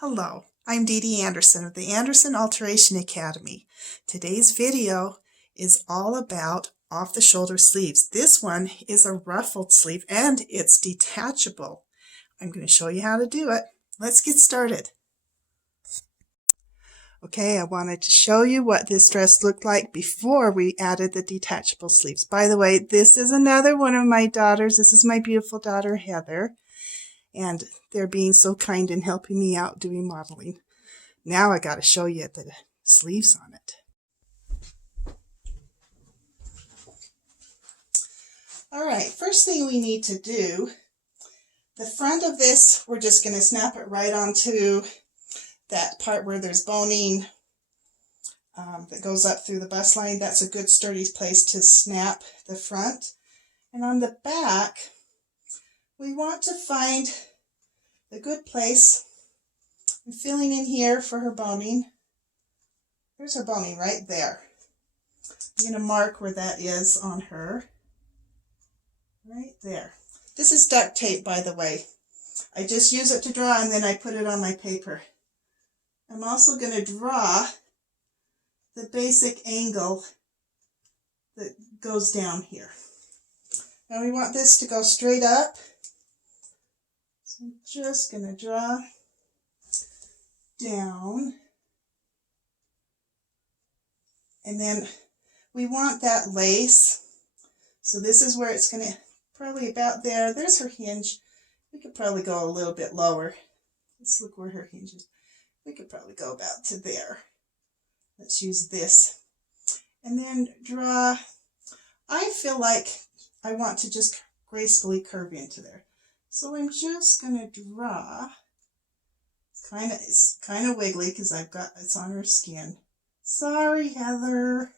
Hello, I'm Dee Dee Anderson of the Anderson Alteration Academy. Today's video is all about off-the-shoulder sleeves. This one is a ruffled sleeve and it's detachable. I'm going to show you how to do it. Let's get started. Okay, I wanted to show you what this dress looked like before we added the detachable sleeves. By the way, this is another one of my daughters. This is my beautiful daughter, Heather. And they're being so kind and helping me out doing modeling. Now I got to show you the sleeves on it. All right, first thing we need to do, the front of this, we're just going to snap it right onto that part where there's boning that goes up through the bust line. That's a good sturdy place to snap the front. And on the back, we want to find a good place. I'm filling in here for her boning. There's her boning right there. I'm going to mark where that is on her. Right there. This is duct tape, by the way. I just use it to draw and then I put it on my paper. I'm also going to draw the basic angle that goes down here. Now we want this to go straight up. So I'm just going to draw down. And then we want that lace. So this is where it's going to, probably about there. There's her hinge. We could probably go a little bit lower. Let's look where her hinge is. We could probably go about to there. Let's use this. And then draw. I feel like I want to just gracefully curve into there. So I'm just going to draw. It's kind of wiggly because it's on her skin. Sorry, Heather.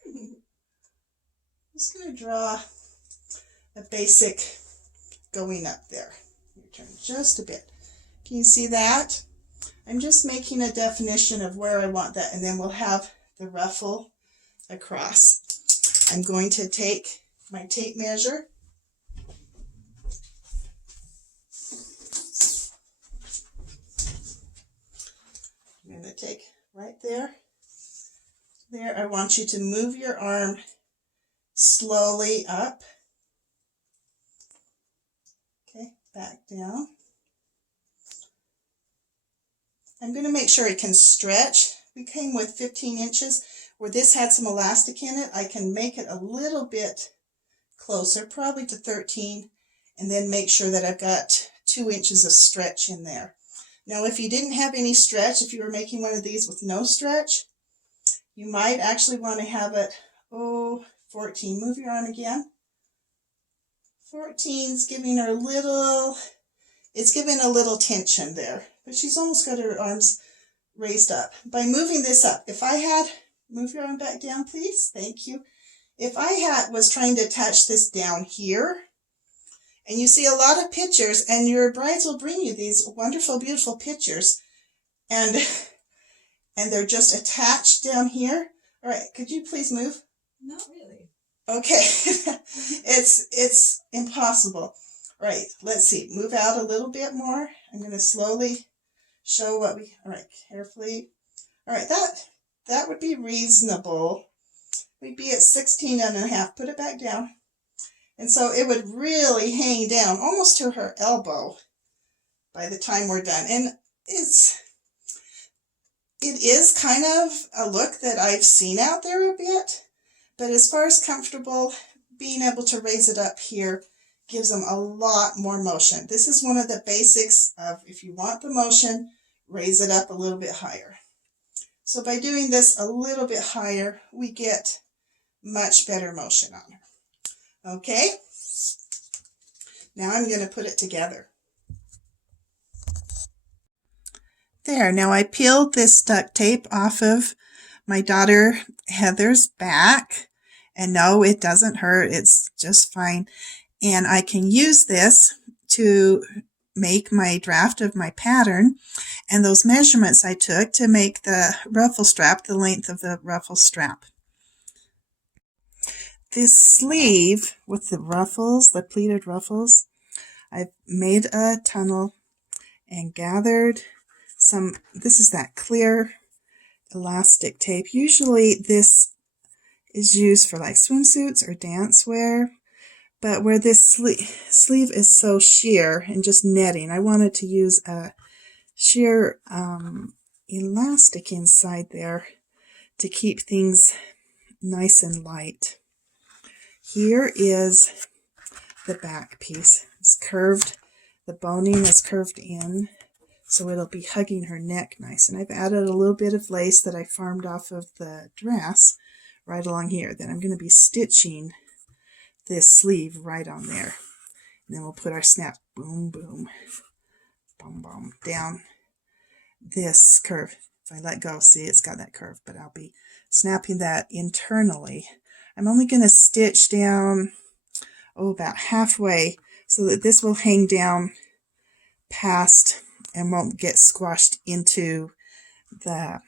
Just going to draw a basic going up there. Turn just a bit. Can you see that? I'm just making a definition of where I want that, and then we'll have the ruffle across. I'm going to take my tape measure. I'm going to take right there. There, I want you to move your arm slowly up. Okay, back down. I'm going to make sure it can stretch. We came with 15 inches. Where this had some elastic in it, I can make it a little bit closer, probably to 13, and then make sure that I've got 2 inches of stretch in there. Now, if you didn't have any stretch, if you were making one of these with no stretch, you might actually want to have it, 14. Move your arm again. 14's giving her a little, it's giving a little tension there. But she's almost got her arms raised up. By moving this up, if I had, move your arm back down, please. Thank you. If I was trying to attach this down here, and you see a lot of pictures, and your brides will bring you these wonderful, beautiful pictures, and they're just attached down here. All right, could you please move? Not really. Okay, it's impossible. All right, let's see. Move out a little bit more. I'm going to slowly show what we, all right, carefully. All right, that would be reasonable. We'd be at 16.5. Put it back down. And so it would really hang down almost to her elbow by the time we're done. And it is kind of a look that I've seen out there a bit. But as far as comfortable, being able to raise it up here gives them a lot more motion. This is one of the basics of, if you want the motion, raise it up a little bit higher. So by doing this a little bit higher, we get much better motion on her. Okay? Now I'm going to put it together. There, now I peeled this duct tape off of my daughter Heather's back. And no, it doesn't hurt. It's just fine. And I can use this to make my draft of my pattern and those measurements I took to make the ruffle strap, the length of the ruffle strap. This sleeve with the ruffles, the pleated ruffles, I've made a tunnel and gathered this is that clear elastic tape. Usually this is used for like swimsuits or dance wear, but where this sleeve is so sheer and just netting, I wanted to use a sheer elastic inside there to keep things nice and light. Here is the back piece. It's curved. The boning is curved in, so it'll be hugging her neck nice. And I've added a little bit of lace that I farmed off of the dress right along here. Then I'm going to be stitching this sleeve right on there. And then we'll put our snap, boom, boom, boom, boom, down this curve. If I let go, see, it's got that curve, but I'll be snapping that internally. I'm only going to stitch down, about halfway, so that this will hang down past and won't get squashed into the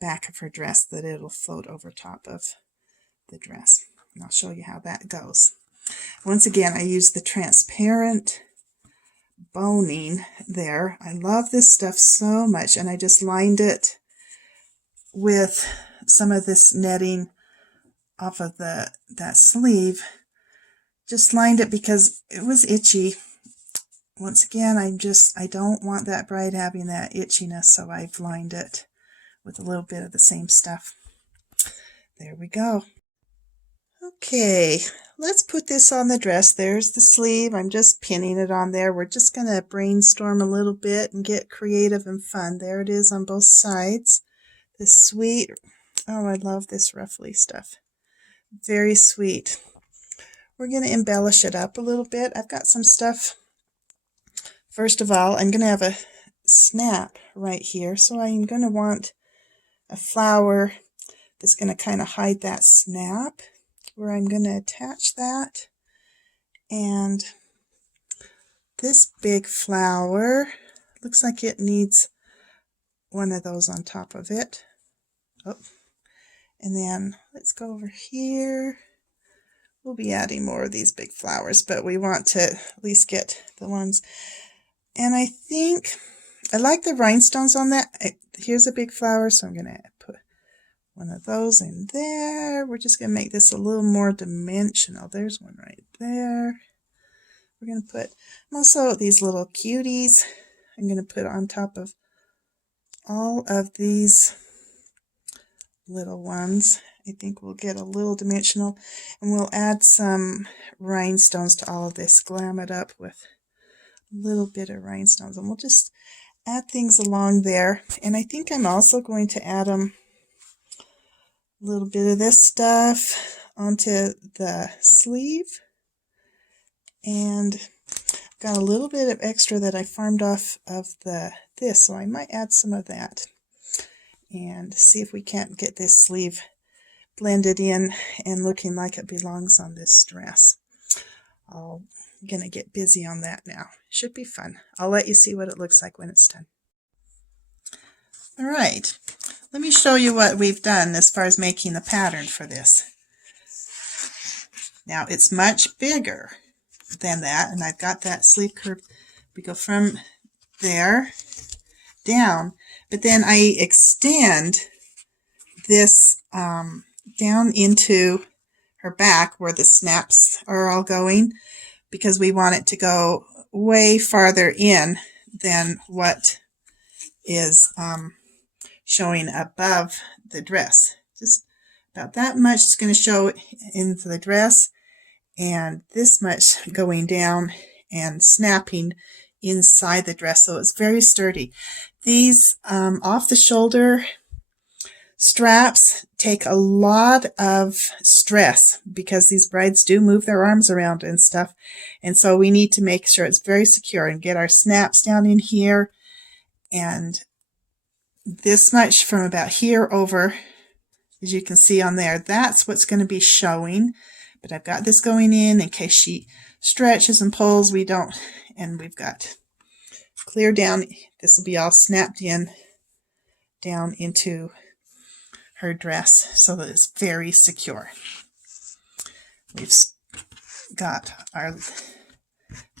back of her dress, that it'll float over top of the dress. And I'll show you how that goes. Once again, I use the transparent boning there. I love this stuff so much, and I just lined it with some of this netting off of that sleeve. Just lined it because it was itchy. Once again, I don't want that bride having that itchiness, so I've lined it with a little bit of the same stuff. There we go. Okay, let's put this on the dress. There's the sleeve. I'm just pinning it on there. We're just going to brainstorm a little bit and get creative and fun. There it is on both sides. This sweet, oh, I love this ruffly stuff. Very sweet. We're going to embellish it up a little bit. I've got some stuff. First of all, I'm going to have a snap right here. So I'm going to want a flower that's going to kind of hide that snap, where I'm going to attach that. And this big flower looks like it needs one of those on top of it. Oh, and then let's go over here. We'll be adding more of these big flowers, but we want to at least get the ones. And I think I like the rhinestones on that. Here's a big flower, so I'm going to put one of those in there. We're just going to make this a little more dimensional. There's one right there. We're going to put also these little cuties. I'm going to put on top of all of these little ones. I think we'll get a little dimensional, and we'll add some rhinestones to all of this. Glam it up with a little bit of rhinestones, and we'll just add things along there. And I think I'm also going to add a little bit of this stuff onto the sleeve, and got a little bit of extra that I farmed off of this, so I might add some of that and see if we can't get this sleeve blended in and looking like it belongs on this dress. I'm going to get busy on that now. Should be fun. I'll let you see what it looks like when it's done. All right, let me show you what we've done as far as making the pattern for this. Now it's much bigger than that, and I've got that sleeve curve. We go from there down, but then I extend this down into her back where the snaps are all going, because we want it to go way farther in than what is showing above the dress. Just about that much is going to show into the dress, and this much going down and snapping inside the dress, so it's very sturdy. These off the shoulder straps take a lot of stress because these brides do move their arms around and stuff, and so we need to make sure it's very secure and get our snaps down in here, and this much from about here over, as you can see on there, that's what's going to be showing. But I've got this going in case she stretches and pulls. We don't, and we've got clear down. This will be all snapped in down into her dress so that it's very secure. We've got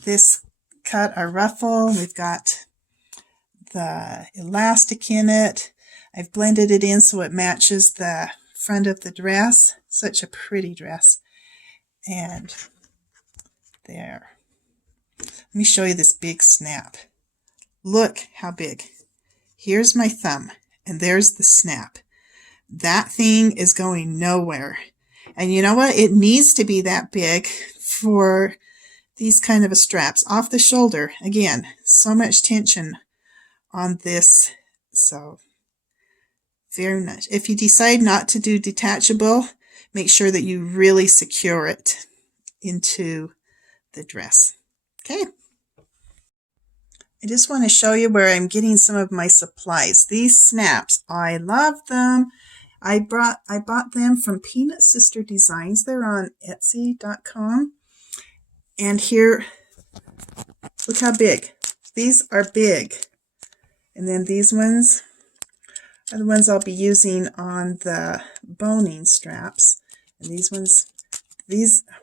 this cut, our ruffle. We've got the elastic in it. I've blended it in so it matches the front of the dress. Such a pretty dress. And there. Let me show you this big snap. Look how big. Here's my thumb, and there's the snap. That thing is going nowhere. And you know what? It needs to be that big for these kind of a straps. Off the shoulder, again, so much tension on this. So, very nice. If you decide not to do detachable, make sure that you really secure it into the dress. Okay. I just want to show you where I'm getting some of my supplies. These snaps, I love them. I bought them from Peanut Sister Designs. They're on Etsy.com. And here, look how big. These are big. And then these ones are the ones I'll be using on the boning straps. And these ones,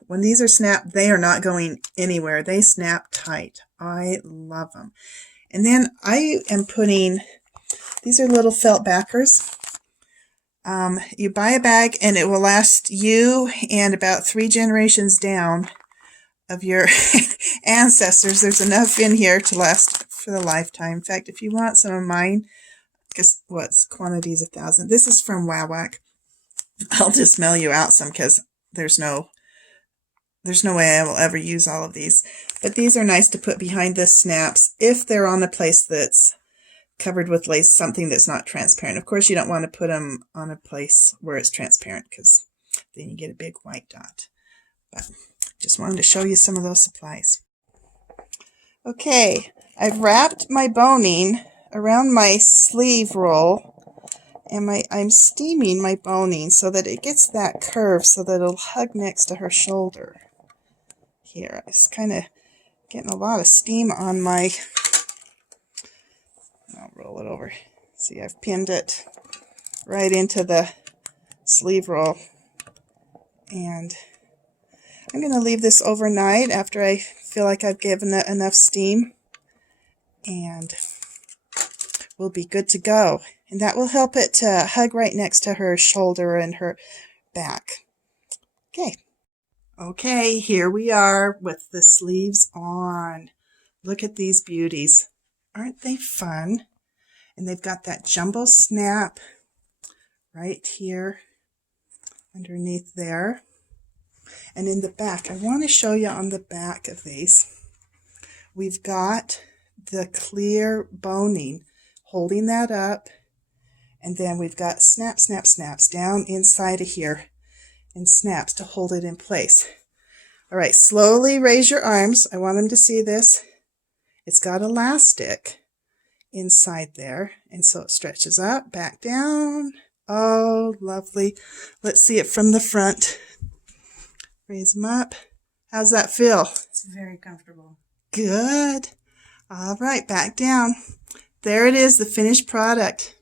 when these are snapped, they are not going anywhere. They snap tight. I love them. And then I am putting, these are little felt backers. You buy a bag and it will last you and about 3 generations down of your ancestors. There's enough in here to last for the lifetime. In fact, if you want some of mine, because what's quantities 1,000. This is from Wawak. I'll just mail you out some because there's no way I will ever use all of these. But these are nice to put behind the snaps if they're on a place that's covered with lace, something that's not transparent. Of course, you don't want to put them on a place where it's transparent because then you get a big white dot. But just wanted to show you some of those supplies. Okay, I've wrapped my boning around my sleeve roll, and I'm steaming my boning so that it gets that curve so that it'll hug next to her shoulder. Here, it's kind of getting a lot of steam on my, I'll roll it over. See, I've pinned it right into the sleeve roll. And I'm going to leave this overnight after I feel like I've given it enough steam. And we'll be good to go. And that will help it to hug right next to her shoulder and her back. Okay. Okay, here we are with the sleeves on. Look at these beauties. Aren't they fun? And they've got that jumbo snap right here underneath there. And in the back, I want to show you on the back of these, we've got the clear boning holding that up. And then we've got snap, snap, snaps down inside of here and snaps to hold it in place. All right, slowly raise your arms. I want them to see this. It's got elastic inside there, and so it stretches up, back down. Oh, lovely. Let's see it from the front. Raise them up. How's that feel? It's very comfortable. Good. All right, back down. There it is, the finished product.